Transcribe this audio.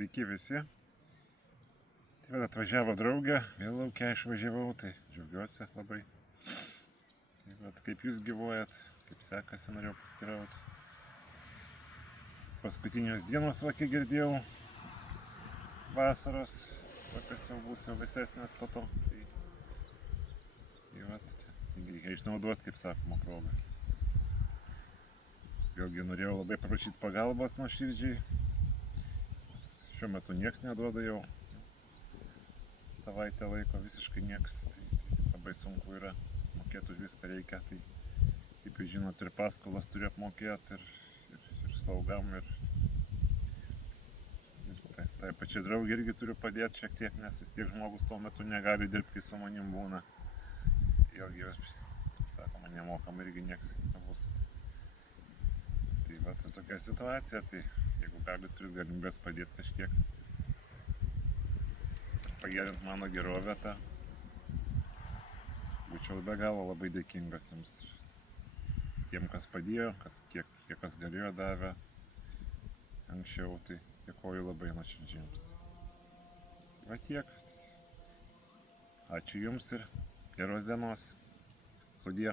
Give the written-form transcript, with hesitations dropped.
Sveiki visi. Tai vėl atvažiavo draugė, vėl laukia išvažiavau, tai džiaugiuosi labai. Tai vat, kaip jūs gyvuojat, kaip sekasi, norėjau pasiteirauti. Paskutinios dienos, va, kiek girdėjau, vasaros, tokios jau bus jau vėsesnės po to. Tai vat, reikia išnaudoti, kaip sakoma, progą. Vėlgi norėjau labai paprašyti pagalbos nuoširdžiai. Šiuo metu nieks neduoda jau. Savaitę laiko visiškai nieks. Tai labai sunku yra. Mokėti už viską reikia. Tai kaip jūs žinot, ir paskolas turiu apmokėti, ir slaugam, ir tai pačiai draugė irgi turiu padėti šiek tiek, nes vis tiek žmogus tuo metu negali dirbti, kai su manim būna. Vėlgi, kaip sakoma, nemokam irgi nieks nebus. Tai va, tai tokia situacija, tai jeigu galite, turiu galimybės padėti kažkiek, pagerinti mano gerovę, tą būčiau be galo labai dėkingas jums, tiem, kas padėjo, kiek kas galėjo davė anksčiau, tai dėkoju labai nuoširdžiai jums. Va tiek. Ačiū jums ir geros dienos. Sudie.